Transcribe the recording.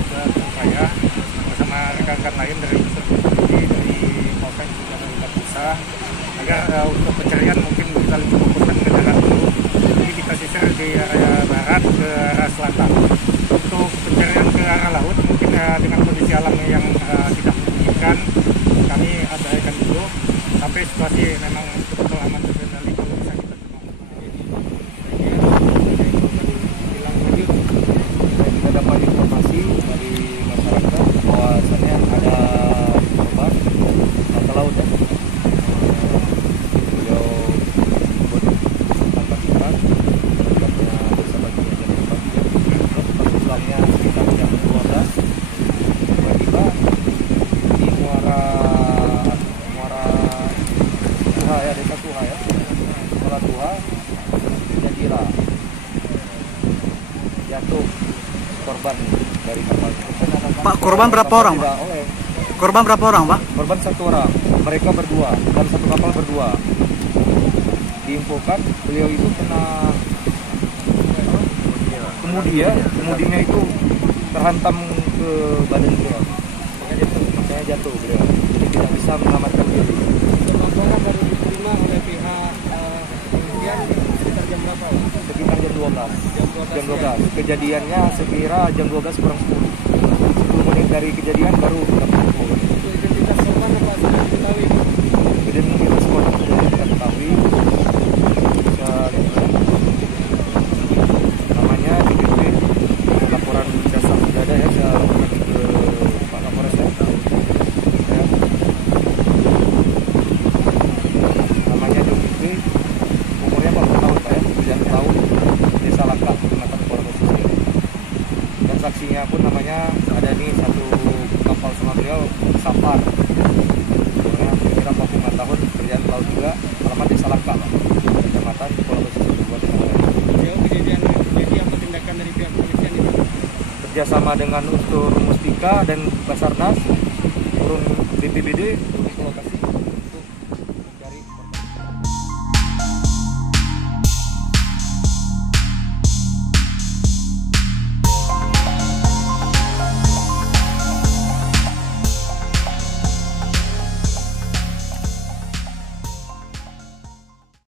juga berupaya bersama rekan-rekan lain dari unsur BPBD, dari Polsek juga dari Babinsa, agar untuk pencarian mungkin kita lebih fokuskan ke darat dulu. Jadi kita sisir di area barat ke arah selatan. Untuk pencarian ke arah laut mungkin dengan kondisi alam yang tidak memungkinkan, kami abaikan dulu sampai situasi memang betul-betul aman terkendali, kalau bisa kita Kita dapat informasi dari masyarakat bahwasannya ada korban ke laut ya. Beliau ikut angkat ikan, tempatnya bersama jam 4. Pulangnya sekitar jam 12. Tiba-tiba di muara Tuha ya, desa Tuha ya. Setelah Tuha jadilah jatuh korban dari kapal. Pak, korban berapa orang, Pak? Korban berapa orang, Pak? Korban 1 orang, mereka berdua, dan satu kapal berdua. Diinfokan beliau itu kena kemudinya itu terhantam ke badan beliau, makanya jatuh beliau, jadi tidak bisa menyelamatkan diri. Laporan baru diterima oleh pihak kemudian sekitar jam berapa? Sekitar jam 12. Jam 12. Kejadiannya sekira jam 12 kurang 10. 10 menit dari kejadian baru dapat info. Untuk identitas korban apa sudah diketahui? Identitas korban sudah kita ketahui. Namanya DPP, laporan dasar sudah ada ya, saya laporkan ke Pak Kapolres ya. Namanya DPP, umurnya 40 tahun Pak ya, 9 tahun, Desa Langkah, Kecamatan Kuala Pesisir. Dan saksinya pun namanya ada nih satu kapal sama beliau, Safar. Umurnya kira-kira 45 tahun, kerjaan laut juga, alamat Desa Langkah, Kecamatan Kuala Pesisir, Kabupaten Muara. Jauh kejadian terjadi, apa tindakan dari pihak kepolisian itu? Kerjasama dengan unsur Mustika dan Basarnas, turun BPBD, turun